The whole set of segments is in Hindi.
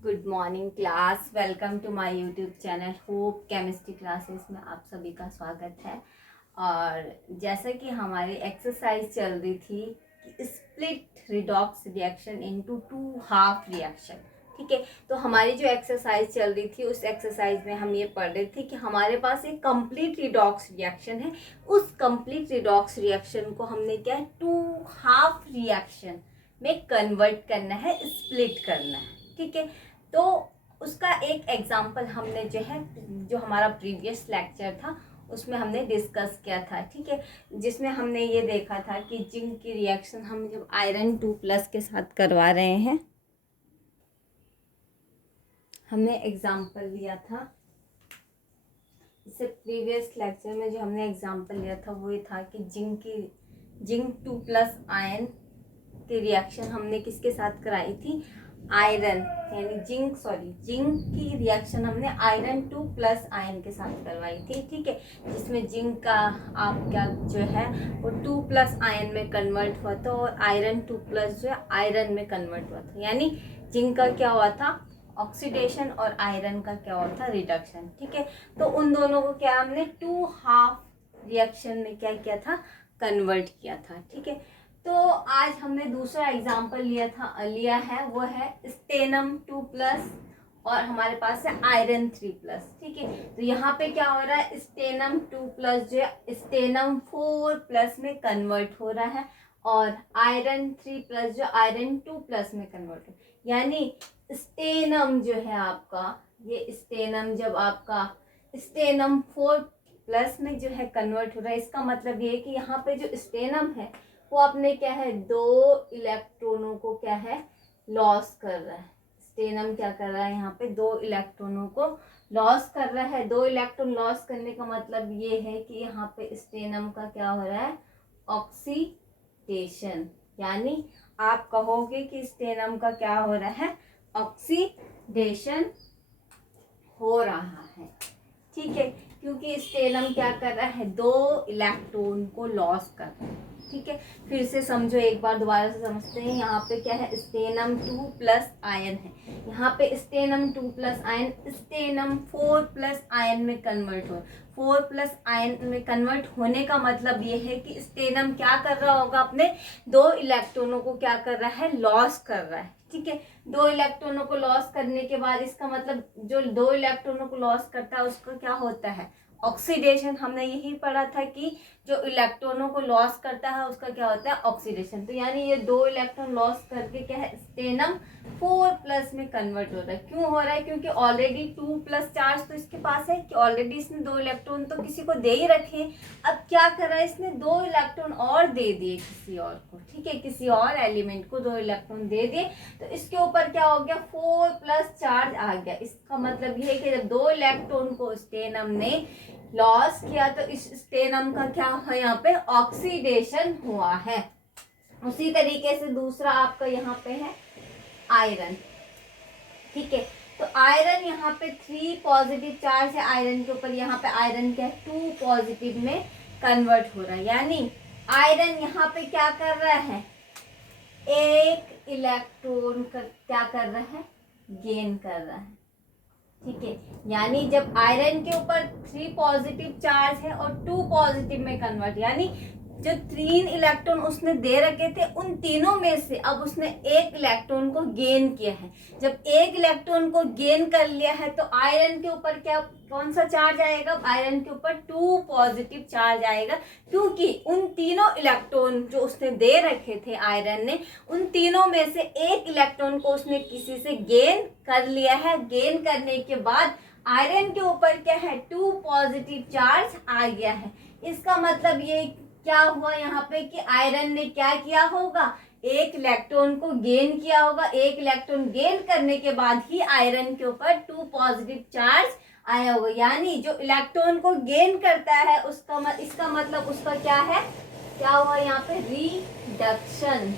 Good morning class. Welcome to my YouTube channel hope chemistry classes में आप सभी का स्वागत है। और जैसा कि हमारी एक्सरसाइज चल रही थी कि split redox reaction into two half reaction, ठीक है। तो हमारी जो एक्सरसाइज चल रही थी उस एक्सरसाइज में हम ये पढ़ रहे थे कि हमारे पास एक कंप्लीट रिडॉक्स रिएक्शन है। उस कंप्लीट रिडॉक्स रिएक्शन को हमने क्या है, टू हाफ रिएक्शन में कन्वर्ट करना है, स्प्लिट करना है, ठीक है। तो उसका एक एग्जाम्पल हमने जो हमारा प्रीवियस लेक्चर था उसमें हमने डिस्कस किया था, ठीक है। जिसमें हमने ये देखा था कि जिंक की रिएक्शन हम जब आयरन 2+ के साथ करवा रहे हैं, हमने एग्जाम्पल लिया था। इससे प्रीवियस लेक्चर में जो हमने एग्जाम्पल लिया था वो ये था कि जिंक 2+ आयन की रिएक्शन हमने किसके साथ कराई थी, आयरन यानी जिंक की रिएक्शन हमने आयरन 2+ आयन के साथ करवाई थी, ठीक है। जिसमें जिंक का आपका जो है वो 2+ आयन में कन्वर्ट हुआ था और आयरन 2+ जो है आयरन में कन्वर्ट हुआ था। यानी जिंक का क्या हुआ था, ऑक्सीडेशन, और आयरन का क्या हुआ था, रिडक्शन, ठीक है। तो उन दोनों को क्या हमने टू हाफ रिएक्शन में क्या किया था, कन्वर्ट किया था, ठीक है। तो आज हमने दूसरा एग्जाम्पल लिया है वो है स्टेनम 2+ और हमारे पास है आयरन 3+, ठीक है। तो यहाँ पे क्या हो रहा है, स्टेनम 2+ जो है स्टेनम 4+ में कन्वर्ट हो रहा है और आयरन 3+ जो आयरन 2+ में कन्वर्ट हो, यानी स्टेनम जो है आपका, ये स्टेनम जब आपका स्टेनम 4+ में जो है कन्वर्ट हो रहा है, इसका मतलब ये है कि यहाँ पे जो स्टेनम है वो अपने क्या है, 2 इलेक्ट्रॉनों को क्या है, लॉस कर रहा है। स्टेनम क्या कर रहा है, यहाँ पे 2 इलेक्ट्रॉनों को लॉस कर रहा है। 2 इलेक्ट्रॉन लॉस करने का मतलब ये है कि यहाँ पे स्टेनम का क्या हो रहा है, ऑक्सीडेशन। यानी आप कहोगे कि स्टेनम का क्या हो रहा है, ऑक्सीडेशन हो रहा है, ठीक है। क्योंकि स्टेनम क्या कर रहा है, 2 इलेक्ट्रॉन को लॉस कर रहा है, ठीक है। फिर से समझो, एक बार दोबारा से समझते हैं। यहाँ पे क्या है, स्टेनम 2+ आयन है, यहाँ पे स्टेनम 2+ आयन स्टेनम 4+ आयन में कन्वर्ट हो, 4+ आयन में कन्वर्ट होने का मतलब ये है कि स्टेनम क्या कर रहा होगा, अपने 2 इलेक्ट्रॉनों को क्या कर रहा है, लॉस कर रहा है, ठीक है। 2 इलेक्ट्रॉनों को लॉस करने के बाद इसका मतलब जो 2 इलेक्ट्रॉनों को लॉस करता है उसका क्या होता है, ऑक्सीडेशन। हमने यही पढ़ा था कि जो इलेक्ट्रॉनों को लॉस करता है उसका क्या होता है, ऑक्सीडेशन। तो यानी ये 2 इलेक्ट्रॉन लॉस करके क्या है, स्टेनम 4+ में कन्वर्ट हो रहा है। क्यों हो रहा है, क्योंकि ऑलरेडी 2+ चार्ज तो इसके पास है कि ऑलरेडी इसने 2 इलेक्ट्रॉन तो किसी को दे ही रखे। अब क्या कर रहा है, इसने 2 इलेक्ट्रॉन और दे दिए किसी और को, ठीक है, किसी और एलिमेंट को 2 इलेक्ट्रॉन दे दिए। तो इसके ऊपर क्या हो गया, 4+ चार्ज आ गया। इसका मतलब ये है कि जब 2 इलेक्ट्रॉन को स्टेनम ने लॉस किया तो इस स्टेनम का क्या हुआ, यहाँ पे ऑक्सीडेशन हुआ है। उसी तरीके से दूसरा आपका यहाँ पे है आयरन, ठीक है। तो आयरन यहाँ पे 3 पॉजिटिव चार्ज है आयरन के ऊपर, यहाँ पे आयरन क्या है, 2 पॉजिटिव में कन्वर्ट हो रहा है। यानी आयरन यहाँ पे क्या कर रहा है, एक इलेक्ट्रॉन क्या कर रहा है, गेन कर रहा है, ठीक है। यानी जब आयरन के ऊपर 3 पॉजिटिव चार्ज है और 2 पॉजिटिव में कन्वर्ट, यानी जो 3 इलेक्ट्रॉन उसने दे रखे थे उन तीनों में से अब उसने एक इलेक्ट्रॉन को गेन किया है। जब एक इलेक्ट्रॉन को गेन कर लिया है तो आयरन के ऊपर क्या, कौन सा चार्ज आएगा, आयरन के ऊपर 2 पॉजिटिव चार्ज आएगा। क्योंकि उन तीनों इलेक्ट्रॉन जो उसने दे रखे थे आयरन ने, उन तीनों में से एक इलेक्ट्रॉन को उसने किसी से गेन कर लिया है। गेन करने के बाद आयरन के ऊपर क्या है, 2 पॉजिटिव चार्ज आ गया है। इसका मतलब ये क्या हुआ यहाँ पे कि आयरन ने क्या किया होगा, एक इलेक्ट्रॉन को गेन किया होगा। एक इलेक्ट्रॉन गेन करने के बाद ही आयरन के ऊपर 2 पॉजिटिव चार्ज आया होगा। यानी जो इलेक्ट्रॉन को गेन करता है उसका इसका मतलब उसका क्या है, क्या हुआ यहाँ पे, रिडक्शन,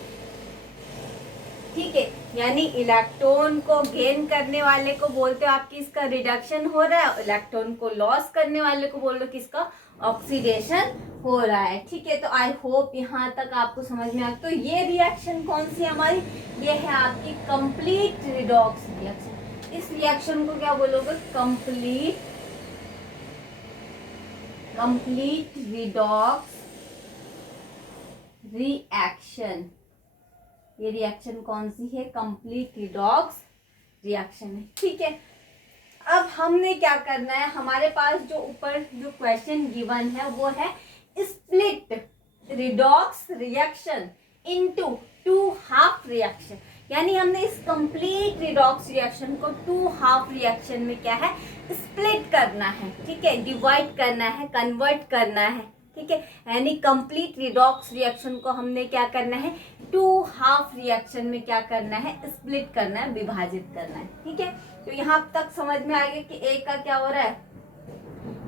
ठीक है। यानी इलेक्ट्रॉन को गेन करने वाले को बोलते हो आप कि इसका रिडक्शन हो रहा है, इलेक्ट्रॉन को लॉस करने वाले को बोल दो कि इसका ऑक्सीडेशन हो रहा है, ठीक है। तो आई होप यहाँ तक आपको समझ में आ। तो ये रिएक्शन कौन सी हमारी, ये है आपकी कंप्लीट रिडॉक्स रिएक्शन। इस रिएक्शन को क्या बोलोगे? Complete redox reaction. ये रिएक्शन कौन सी है? कंप्लीट रिडॉक्स रिएक्शन है। ठीक है, अब हमने क्या करना है, हमारे पास जो ऊपर जो क्वेश्चन गिवन है वो है split redox reaction into 2 half reaction. यानी हमने इस कंप्लीट रिडॉक्स रिएक्शन को 2 हाफ रिएक्शन में क्या है? स्प्लिट करना है। ठीक है, डिवाइड करना है, कन्वर्ट करना है। ठीक है, यानी कंप्लीट रिडॉक्स रिएक्शन को हमने क्या करना है? 2 हाफ रिएक्शन में क्या करना है? स्प्लिट करना है, विभाजित करना है। ठीक है, तो यहाँ तक समझ में आ गया कि एक का क्या हो रहा है?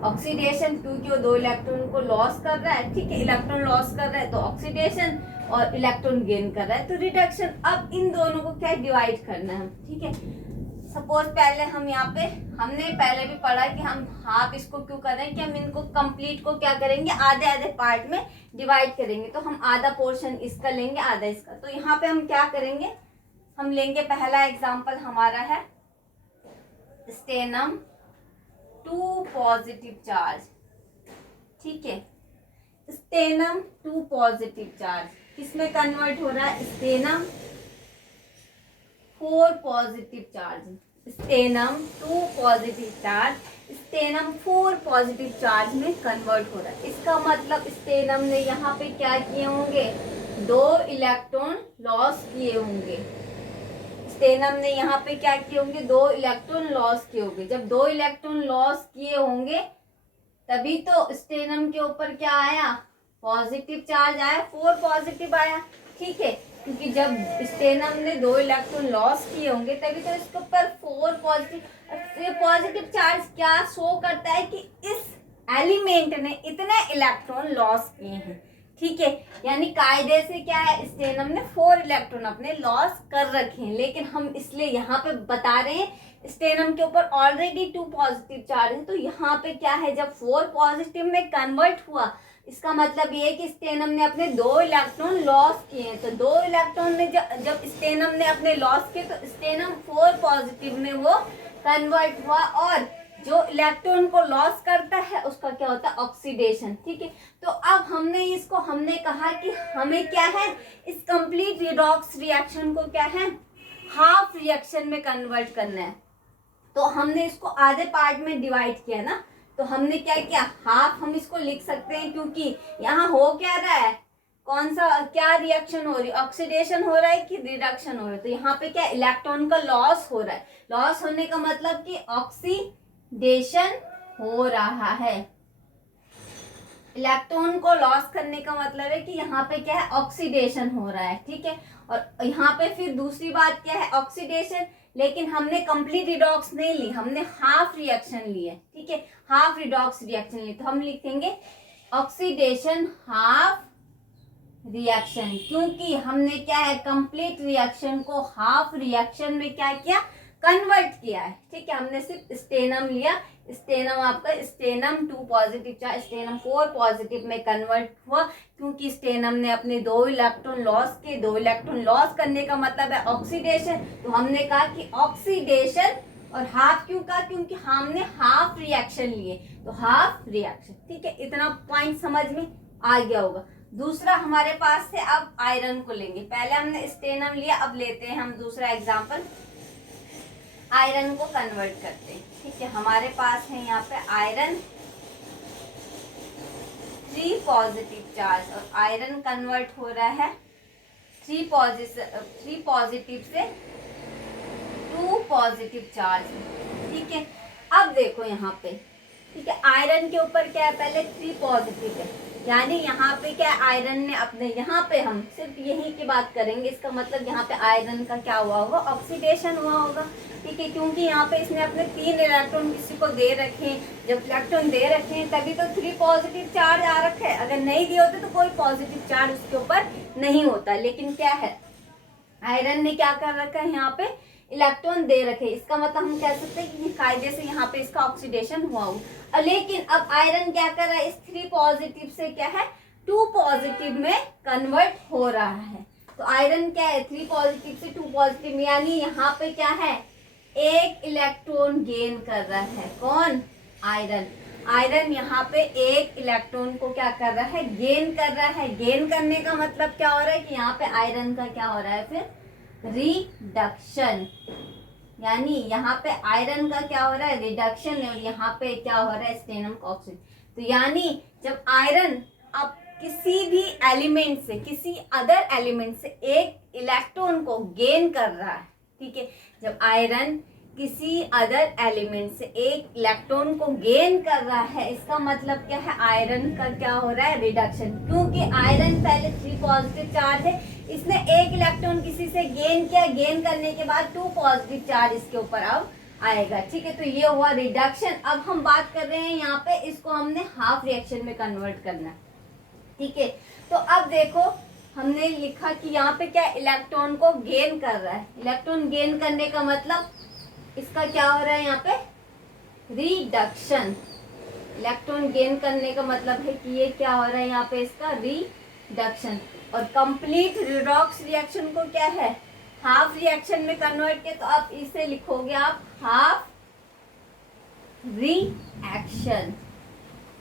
ऑक्सीडेशन, क्योंकि वो 2 इलेक्ट्रॉन को लॉस कर रहा है। ठीक है, इलेक्ट्रॉन लॉस कर रहा है तो ऑक्सीडेशन, और इलेक्ट्रॉन गेन कर रहा है तो रिडक्शन। अब इन दोनों को क्या डिवाइड करना है? ठीक है, सपोज पहले हम यहाँ पे, हमने पहले भी पढ़ा कि हम हाफ इसको क्यों कर रहे हैं कि हम इनको कंप्लीट को क्या करेंगे? आधे आधे पार्ट में डिवाइड करेंगे। तो हम आधा पोर्शन इसका लेंगे, आधा इसका। तो यहाँ पे हम क्या करेंगे? हम लेंगे, पहला एग्जाम्पल हमारा है स्टेनम 2 पॉजिटिव चार्ज। ठीक है, स्टेनम 2 पॉजिटिव चार्ज किसमें कन्वर्ट हो रहा है? Stannum 4 positive charge. Stannum 2 positive charge stannum 4 positive charge में कन्वर्ट हो रहा है। इसका मतलब स्टेनम ने यहाँ पे क्या किए होंगे? 2 इलेक्ट्रॉन लॉस किए होंगे। स्टेनम ने यहाँ पे क्या किए होंगे? 2 इलेक्ट्रॉन लॉस किए होंगे। जब 2 इलेक्ट्रॉन लॉस किए होंगे तभी तो स्टेनम के ऊपर क्या आया? पॉजिटिव चार्ज आया, 4 पॉजिटिव आया। ठीक है, क्योंकि जब स्टेनम ने 2 इलेक्ट्रॉन लॉस किए होंगे तभी तो इसके ऊपर 4 पॉजिटिव। ये पॉजिटिव चार्ज क्या शो करता है? कि इस एलिमेंट ने इतने इलेक्ट्रॉन लॉस किए हैं। ठीक है, यानी कायदे से क्या है? स्टेनम ने 4 इलेक्ट्रॉन अपने लॉस कर रखे हैं, लेकिन हम इसलिए यहाँ पे बता रहे हैं स्टेनम के ऊपर ऑलरेडी 2 पॉजिटिव चार्ज है। तो यहाँ पे क्या है? जब 4 पॉजिटिव में कन्वर्ट हुआ, इसका मतलब ये है कि स्टेनम ने अपने 2 इलेक्ट्रॉन लॉस किए हैं। तो 2 इलेक्ट्रॉन ने जब स्टेनम ने अपने लॉस किए तो स्टेनम 4 पॉजिटिव में वो कन्वर्ट हुआ, और जो इलेक्ट्रॉन को लॉस करता है उसका क्या होता है? ऑक्सीडेशन। ठीक है, तो अब हमने कहा कि हमें क्या है? इस कंप्लीट रिडॉक्स रिएक्शन को क्या है? हाफ रिएक्शन में कन्वर्ट करना है। तो हमने इसको आधे पार्ट में डिवाइड किया ना, तो हमने क्या किया? हाफ हम इसको लिख सकते हैं, क्योंकि यहाँ हो क्या रहा है? कौन सा क्या रिएक्शन हो रही है? ऑक्सीडेशन हो रहा है कि रिडक्शन हो रहा है? तो यहाँ पे क्या? इलेक्ट्रॉन का लॉस हो रहा है। लॉस होने का मतलब कि ऑक्सीडेशन हो रहा है। इलेक्ट्रॉन को लॉस करने का मतलब है कि यहाँ पे क्या है? ऑक्सीडेशन हो रहा है। ठीक है, और यहाँ पे फिर दूसरी बात क्या है? ऑक्सीडेशन। लेकिन हमने कंप्लीट रिडॉक्स नहीं ली, हमने हाफ रिएक्शन ली है। ठीक है, हाफ रिडॉक्स रिएक्शन ली, तो हम लिखेंगे ऑक्सीडेशन हाफ रिएक्शन, क्योंकि हमने क्या है? कंप्लीट रिएक्शन को हाफ रिएक्शन में क्या किया? कन्वर्ट किया है। ठीक है, हमने सिर्फ स्टेनम लिया, स्टेनम आपका stannum 2 positive charge stannum 4 positive में कन्वर्ट हुआ, क्योंकि स्टेनम ने अपने 2 इलेक्ट्रॉन लॉस किए। 2 इलेक्ट्रॉन लॉस करने का मतलब है ऑक्सीडेशन। तो हमने कहा कि ऑक्सीडेशन, और हाफ क्यों कहा? क्योंकि हमने हाफ रिएक्शन लिए, तो हाफ रिएक्शन। ठीक है, इतना पॉइंट समझ में आ गया होगा। दूसरा हमारे पास से अब आयरन को लेंगे। पहले हमने स्टेनम लिया, अब लेते हैं हम दूसरा एग्जाम्पल, आयरन को कन्वर्ट करते हैं। ठीक है, हमारे पास है यहाँ पे आयरन 3 पॉजिटिव चार्ज, और आयरन कन्वर्ट हो रहा है 3 पॉजिटिव से 2 पॉजिटिव चार्ज। ठीक है, अब देखो यहाँ पे, ठीक है, आयरन के ऊपर क्या है? पहले 3 पॉजिटिव है, यानी यहाँ पे क्या है? आयरन ने अपने, यहाँ पे हम सिर्फ यही की बात करेंगे, इसका मतलब यहाँ पे आयरन का क्या हुआ होगा? ऑक्सीडेशन हुआ होगा। ठीक है, क्योंकि यहाँ पे इसने अपने 3 इलेक्ट्रॉन किसी को दे रखे हैं। जब इलेक्ट्रॉन दे रखे हैं तभी तो 3 पॉजिटिव चार्ज आ रखा है। अगर नहीं दिए होते तो कोई पॉजिटिव चार्ज उसके ऊपर नहीं होता। लेकिन क्या है? आयरन ने क्या कर रखा है? यहाँ पे इलेक्ट्रॉन दे रखे। इसका मतलब हम कह सकते हैं कि कायदे से यहाँ पे इसका ऑक्सीडेशन हुआ हो। लेकिन अब आयरन क्या कर रहा है? इस 3 पॉजिटिव से क्या है? 2 पॉजिटिव में कन्वर्ट हो रहा है। तो आयरन क्या है? 3 पॉजिटिव से 2 पॉजिटिव, यानी यहाँ पे क्या है? एक इलेक्ट्रॉन गेन कर रहा है। कौन? आयरन। आयरन यहाँ पे एक इलेक्ट्रॉन को क्या कर रहा है? गेन कर रहा है। गेन करने का मतलब क्या हो रहा है कि यहाँ पे आयरन का क्या हो रहा है? फिर रिडक्शन, यानी यहाँ पे आयरन का क्या हो रहा है? रिडक्शन, और यहाँ पे क्या हो रहा है? स्टेनम का ऑक्सीजन। तो यानी जब आयरन अब किसी भी एलिमेंट से, किसी अदर एलिमेंट से एक इलेक्ट्रॉन को गेन कर रहा है, ठीक है, जब आयरन किसी अदर एलिमेंट से एक इलेक्ट्रॉन को गेन कर रहा है, इसका मतलब क्या है? आयरन का क्या हो रहा है? रिडक्शन। क्योंकि आयरन पहले 3 पॉजिटिव चार्ज है, इसने एक इलेक्ट्रॉन किसी से गेन किया, गेन करने के बाद 2 पॉजिटिव चार्ज इसके ऊपर अब आएगा, ठीक है। तो ये हुआ रिडक्शन। अब हम बात कर रहे हैं यहाँ पे, इसको हमने हाफ रिएक्शन में कन्वर्ट करना है, ठीक है। तो अब देखो हमने लिखा कि यहाँ पे क्या इलेक्ट्रॉन को गेन कर रहा है। इलेक्ट्रॉन गेन करने का मतलब इसका क्या हो रहा है? यहाँ पे रिडक्शन। इलेक्ट्रॉन गेन करने का मतलब है कि ये क्या हो रहा है? यहाँ पे इसका रिडक्शन। और कंप्लीट रिडॉक्स रिएक्शन को क्या है? हाफ रिएक्शन में कन्वर्ट किया, तो अब इसे लिखोगे आप हाफ रिएक्शन,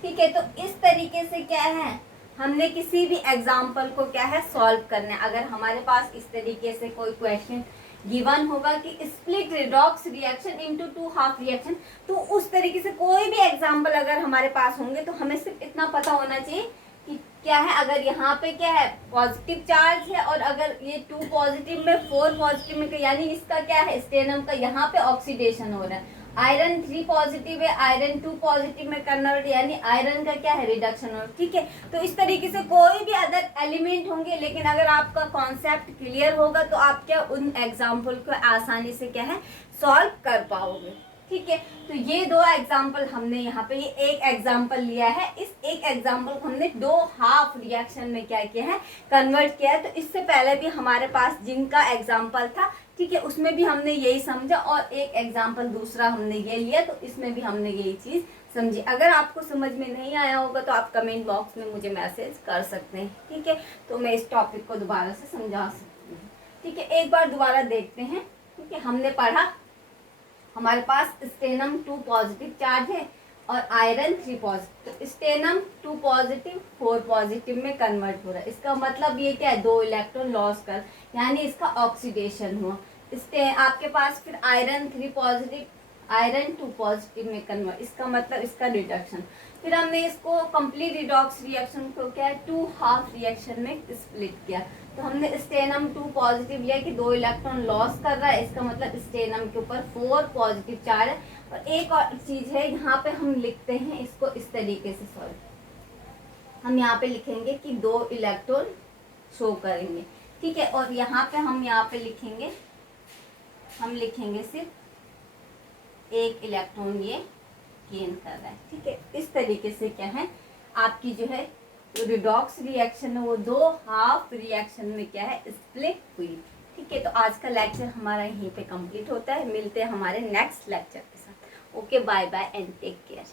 ठीक है। तो इस तरीके से क्या है, हमने किसी भी एग्जाम्पल को क्या है? सॉल्व करना है। अगर हमारे पास इस तरीके से कोई क्वेश्चन गिवन होगा कि split redox reaction into 2 half reaction, तो उस तरीके से कोई भी एग्जाम्पल अगर हमारे पास होंगे तो हमें सिर्फ इतना पता होना चाहिए कि क्या है, अगर यहाँ पे क्या है? पॉजिटिव चार्ज है, और अगर ये 2 पॉजिटिव में 4 पॉजिटिव में, यानी इसका क्या है? स्टेनम का यहाँ पे ऑक्सीडेशन हो रहा है। आयरन 3 पॉजिटिव है, आयरन 2 पॉजिटिव में कन्वर्ट, यानी आयरन का क्या है? रिडक्शन हो, ठीक है। तो इस तरीके से कोई भी अदर एलिमेंट होंगे, लेकिन अगर आपका कॉन्सेप्ट क्लियर होगा तो आप क्या उन एग्जाम्पल को आसानी से क्या है? सॉल्व कर पाओगे, ठीक है। तो ये 2 एग्जाम्पल हमने यहाँ पे, ये एक एग्जाम्पल लिया है, इस एक एग्जाम्पल को हमने 2 हाफ रिएक्शन में क्या किया है? कन्वर्ट किया है। तो इससे पहले भी हमारे पास जिनका एग्जाम्पल था, ठीक है, उसमें भी हमने यही समझा, और एक एग्जाम्पल दूसरा हमने ये लिया, तो इसमें भी हमने यही चीज समझी। अगर आपको समझ में नहीं आया होगा तो आप कमेंट बॉक्स में मुझे मैसेज कर सकते हैं, ठीक है। तो मैं इस टॉपिक को दोबारा से समझा सकती हूँ, ठीक है। एक बार दोबारा देखते हैं, ठीक है। हमने पढ़ा हमारे पास स्टेनम 2 पॉजिटिव चार्ज है और आयरन 3 पॉजिटिव, तो स्टेनम 2 पॉजिटिव 4 पॉजिटिव में कन्वर्ट हो रहा है। इसका मतलब ये क्या है? 2 इलेक्ट्रॉन लॉस कर, यानी इसका ऑक्सीडेशन हुआ। आपके पास फिर आयरन 3 पॉजिटिव, आयरन 2 पॉजिटिव में कन्वर्ट, इसका मतलब इसका रिडक्शन। फिर हमने इसको कंप्लीट रिडॉक्स रिएक्शन को क्या है? 2 हाफ रिएक्शन में स्प्लिट किया। तो हमने स्टेनम 2 पॉजिटिव लिया कि 2 इलेक्ट्रॉन लॉस कर रहा है, इसका मतलब स्टेनम के ऊपर 4 पॉजिटिव चार्ज है। और एक और चीज है, यहाँ पे हम लिखते हैं इसको इस तरीके से सॉल्व, हम यहाँ पे लिखेंगे कि 2 इलेक्ट्रॉन शो करेंगे, ठीक है। और यहाँ पे हम यहाँ पे लिखेंगे, हम लिखेंगे सिर्फ 1 इलेक्ट्रॉन ये गेन कर रहा है, ठीक है। इस तरीके से क्या है, आपकी जो है रिडॉक्स रिएक्शन है वो 2 हाफ रिएक्शन में क्या है? स्प्लिट हुई, ठीक है। तो आज का लेक्चर हमारा यहीं पे कंप्लीट होता है। मिलते हैं हमारे नेक्स्ट लेक्चर के साथ। Okay, bye bye and take care.